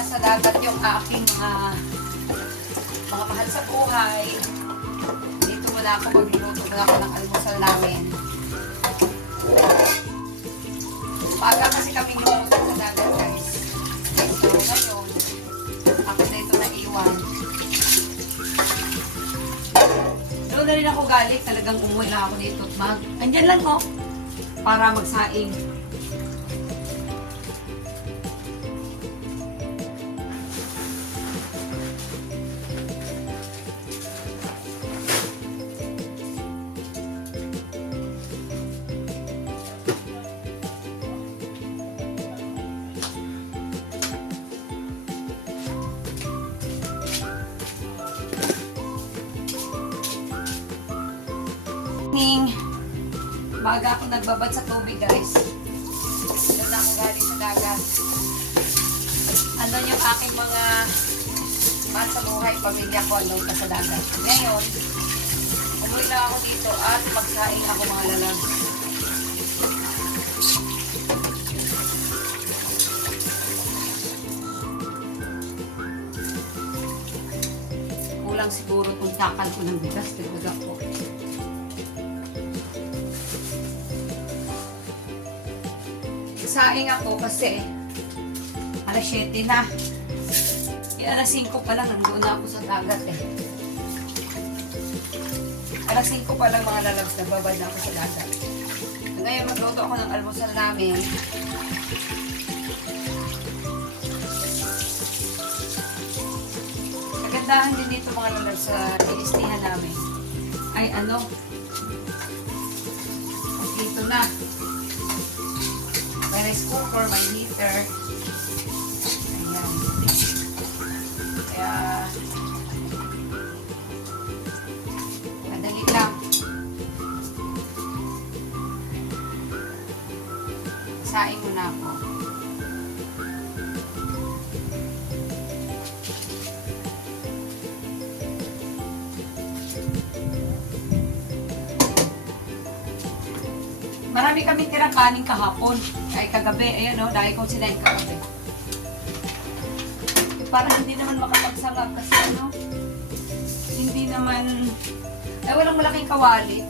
Nasa dagat yung aking mga mga mahal sa buhay, dito muna ako magluluto muna ako ng almusal namin. Baga kasi kami lumuto sa dagat guys. So ngayon, ako na ito naiwan. Doon na rin ako galing, talagang umuwi na ako dito. Mag, andyan lang ko, para magsaing. Baga ako nagbabad sa tubig guys. Doon ako galing sa dagat. Andun yung aking mga mahal buhay, pamilya ko, andun sa dagat. Ngayon, umuwi na ako dito at magsaing ako mga lalag. Kulang siguro kung takal ko ng bigas, tigbaga ko. Saing ako kasi alas 7 na. Eh, alas 5 pa lang, nandoon na ako sa dagat eh. Alas 5 pa lang mga lalabs, nagbabad na ako sa dagat. Ngayon magluto ako ng almusal namin. Kagandahan din dito mga lalabs sa inistihan namin. Ay ano, dito na. Rice cooker, may heater. Ayan. Kaya, madali lang. Saing muna ako. Tirang kanin kahapon. Ay kagabi, ayan o, dahil ko sinayin kagabi. Eh, parang hindi naman makapagsama kasi ano, hindi naman, ay walang malaking kawali.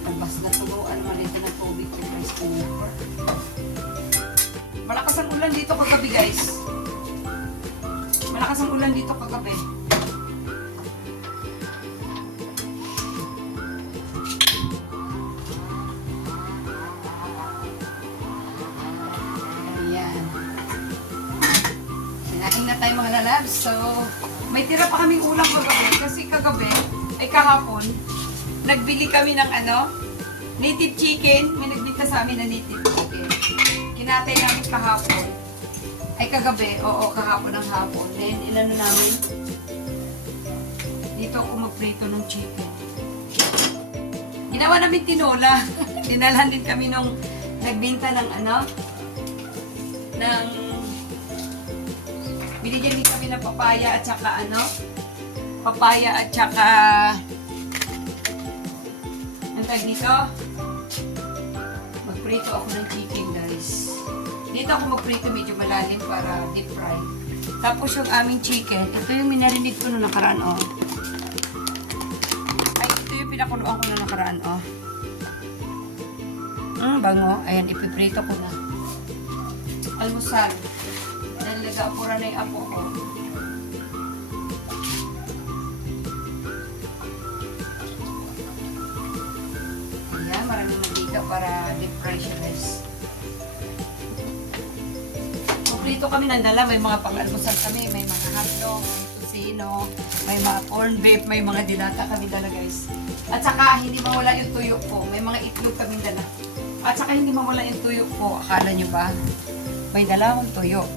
Labas na turuan naman ito ng tubig ko guys. cooker. Malakas ang ulan dito kagabi guys. Malakas ang ulan dito kagabi. So, may tira pa kaming ulam kagabi. Kasi kagabi, ay kahapon, nagbili kami ng ano, native chicken. May nagbita sa amin na native chicken. Kinatay namin kahapon. Ay kagabi, oo, kahapon ng hapon. Then, inano namin, dito ako magprito ng chicken. Ginawa namin tinola. Dinalhan din kami nung nagbinta ng ano, ng binigyan din kami ng papaya at saka ano? Papaya at saka ang tag dito? Magprito ako ng chicken guys. Dito ako magprito medyo malalim para deep fry. Tapos yung aming chicken ito yung minarinate ko nung nakaraan oh. Ay ito yung pinakuluan ko nung nakaraan oh. Mm, bango. Ayan ipiprito ko na. Almusal. Dahil nag-apura na apo ko. Ayan, maraming mantika para guys. Kumpleto kami ng dala. May mga pang-almusal kami. May mga hotdog, may tusino, may mga corn beef, may mga dilata kami dala guys. At saka hindi mawala yung tuyo ko. May mga itlog kami dala. At saka hindi mawala yung tuyo ko. Akala nyo ba? May dalawang tuyo.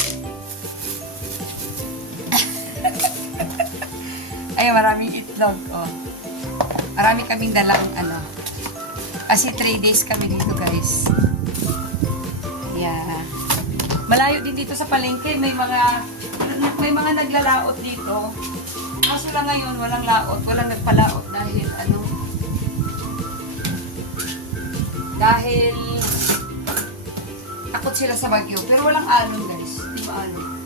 Ay, maraming itlog. Oh. Marami kaming dalang ano. Kasi 3 days kami dito, guys. Yeah. Malayo din dito sa palengke. May mga may mga naglalaot dito. Kaso lang ngayon, walang laot. Walang nagpalaot dahil ano. Dahil takot sila sa bagyo. Pero walang alon, guys. Tingnan maalo.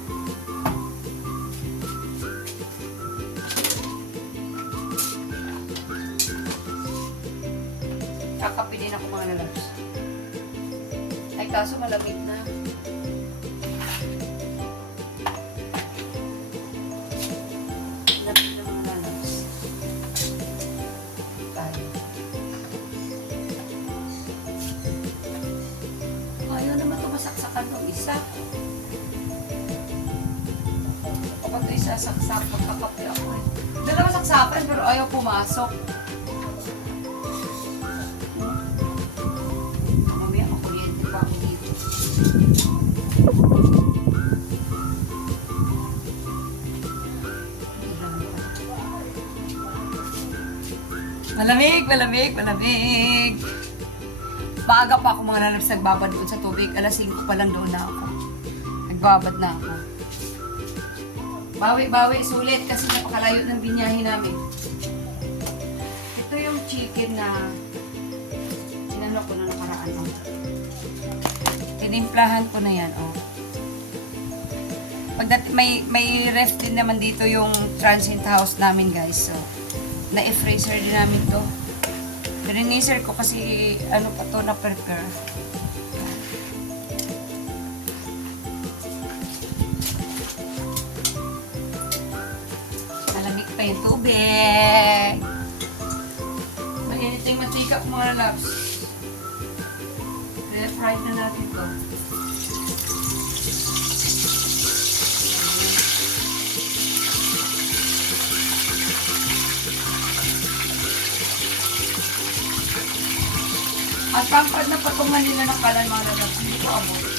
Kakape din ako mga lalabs. Ay kaso malamig na. Lamig na mga lalabs. Tayo. Ayaw naman tumasaksakan ng isa. Kapag ito isa saksak, magkakape ako eh. Dalawa saksakan pero ayaw pumasok. Malamig, malamig, malamig. Maaga pa ako mga lalabs nagbabad doon sa tubig. Alas 5 pa lang doon na ako. Nagbabad na ako. Bawi-bawi, sulit kasi napakalayo ng binyahe namin. Ito yung chicken na sinano ko na nakaraan. Oh. Tinimplahan ko na yan. Oh. Pagdat may may ref din naman dito yung transient house namin guys. So, na-freezer din namin to. Riniser ko kasi ano pa to na prepare. Malamig pa yung tubig. Mainit yung mantika mga loves. Kaya fried na natin to. At pangpad na patungan nila ng kalan mga lalabs. Hindi ko.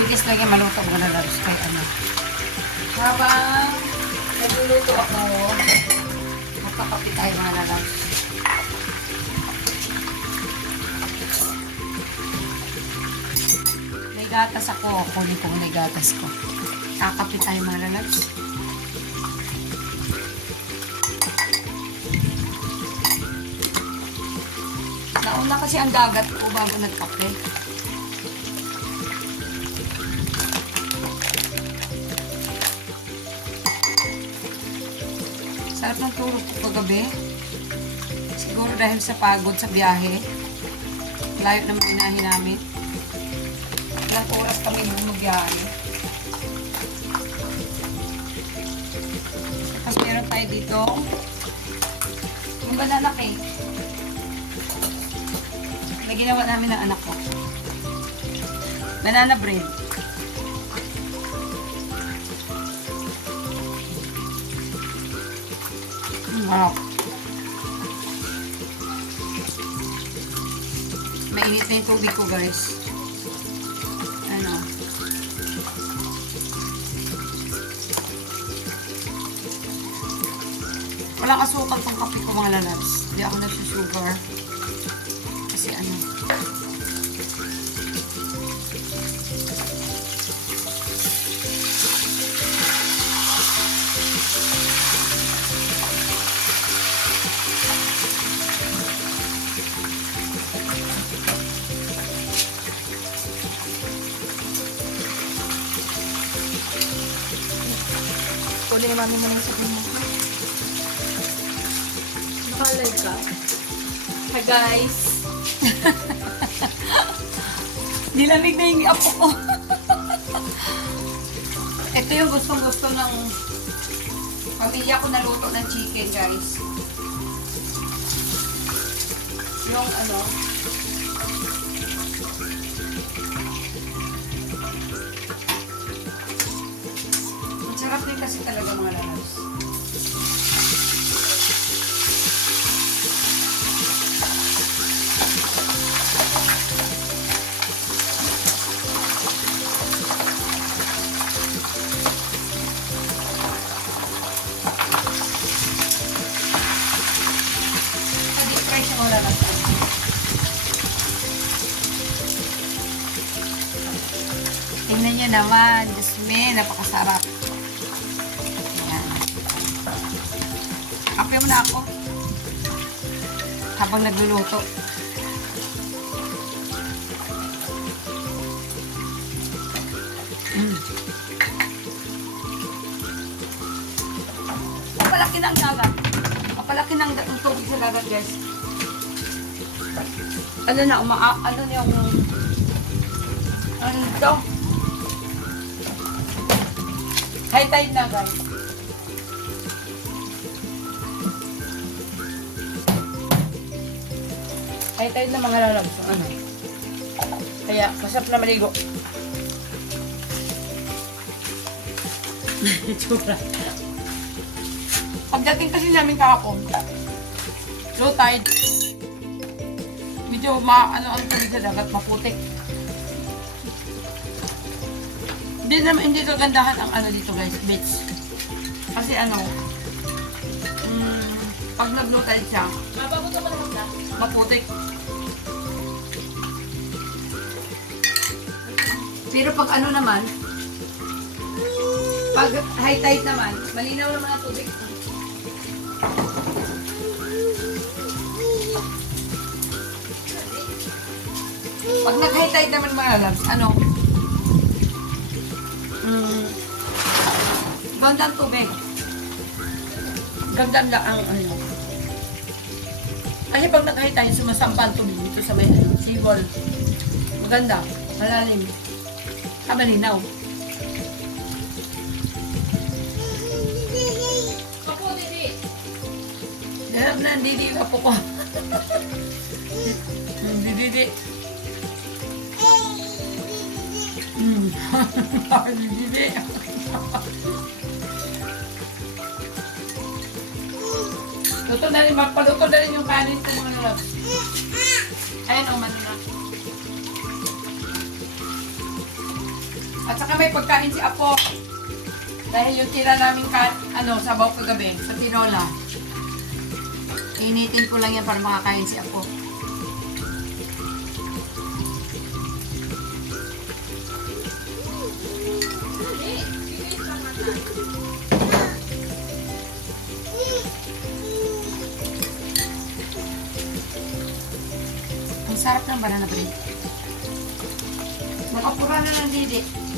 Kabilis lang yung maluto mga lalabs kay ano. Habang nagluluto ako, magkakapi tayo mga lalabs. May gatas ako, kunin ko may gatas ko. Kakapi tayo mga lalabs. Nauna kasi ang dagat ko bago nagkape. Sarap ng tulog ko kagabi. Siguro dahil sa pagod sa biyahe. Layo naman inahin namin. Ilang oras kami bumabiyahe. Tapos meron tayo dito. Yung banana cake. Ginawa namin ng anak ko. Banana bread. Wow. Mainit na yung tubig ko, guys. Ano? Walang asukal pang kape ko, mga lalabs. Hindi ako nagsusugar. Kasi Ni mami mo ng sabihin mo. Nakalive ka? Hi guys! nilamig na yung apo ko. Ito yung gustong-gusto ng pamilya ko na luto ng chicken, guys. Yung ano, kasi talaga mga lamas. Tingnan nyo naman, Diyos me, napakasarap. Mo na ako. Habang nagluluto. Mm. Kapalaki ng dagat. Kapalaki ng tubig sa dagat, guys. Ano na, umaa, ano na yung, ano ito? High tide na, guys. High tide na mga lalabs. Ano? Kaya, masarap na maligo. Tsura. Pagdating kasi namin kahapon, low tide, medyo ma, ano ang tubig sa dagat, maputik. Hindi naman, hindi to gandahan ang ano dito guys, beach. Kasi ano, mm, pag nag-low tide siya, maputik. Pero pag ano naman, pag high tide naman, malinaw naman ang tubig. Pag nag-high tide naman mga loves, ano, mm, ganda ang tubig. Ganda ang ano. Kasi pag nag-high tide, sumasampa tubig dito sa may ano, seawall. Maganda, malalim. Ah, malinaw. Ako, Didi. Dahil na, hindi yung apo ko. Hindi, hindi. Hmm. Hindi, hindi. Luto na rin, magpaluto na rin yung kanin ko mga loves. Ayun, o, man At saka may pagkain si Apo. Dahil yung tira namin ka, ano, sabaw kagabi sa tinola. Initin ko lang yan para makakain si Apo. Ang sarap ng banana bread. Nakapura na ng didi.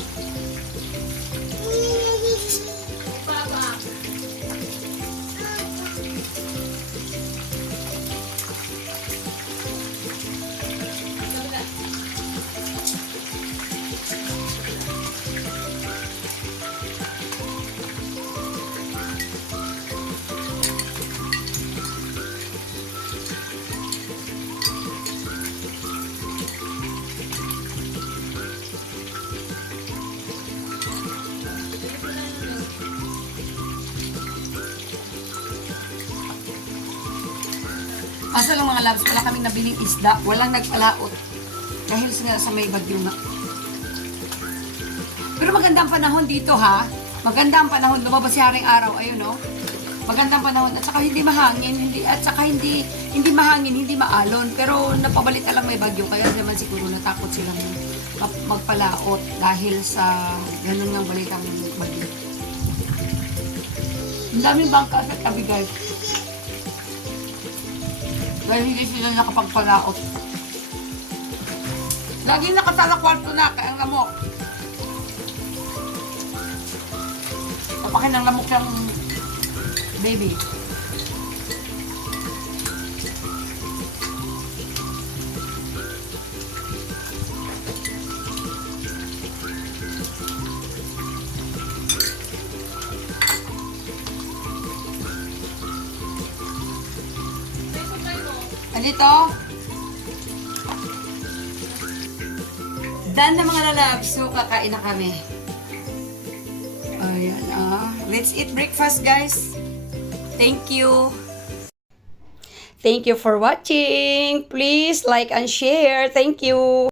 Kaso lang mga loves, wala kaming nabiling isda. Walang nagpalaot. Dahil sa, sa may bagyo nga. Pero magandang panahon dito ha. Magandang panahon. Lumabas si Haring Araw. Ayun no. Magandang panahon. At saka hindi mahangin. Hindi, at saka hindi, hindi mahangin, hindi maalon. Pero napabalit lang may bagyo. Kaya naman siguro natakot silang mag- magpalaot dahil sa ganun nga balitang bagyo. Ang daming bangka sa tabi guys. Dahil hindi sila nakapagpalaot. Laging nakatala kwarto na, kaya ang lamok. Papakin ng lamok siyang baby. Mo. Andito. Dan na mga lalabs, so kakain na kami. Ayan ah. Let's eat breakfast guys. Thank you. Thank you for watching. Please like and share. Thank you.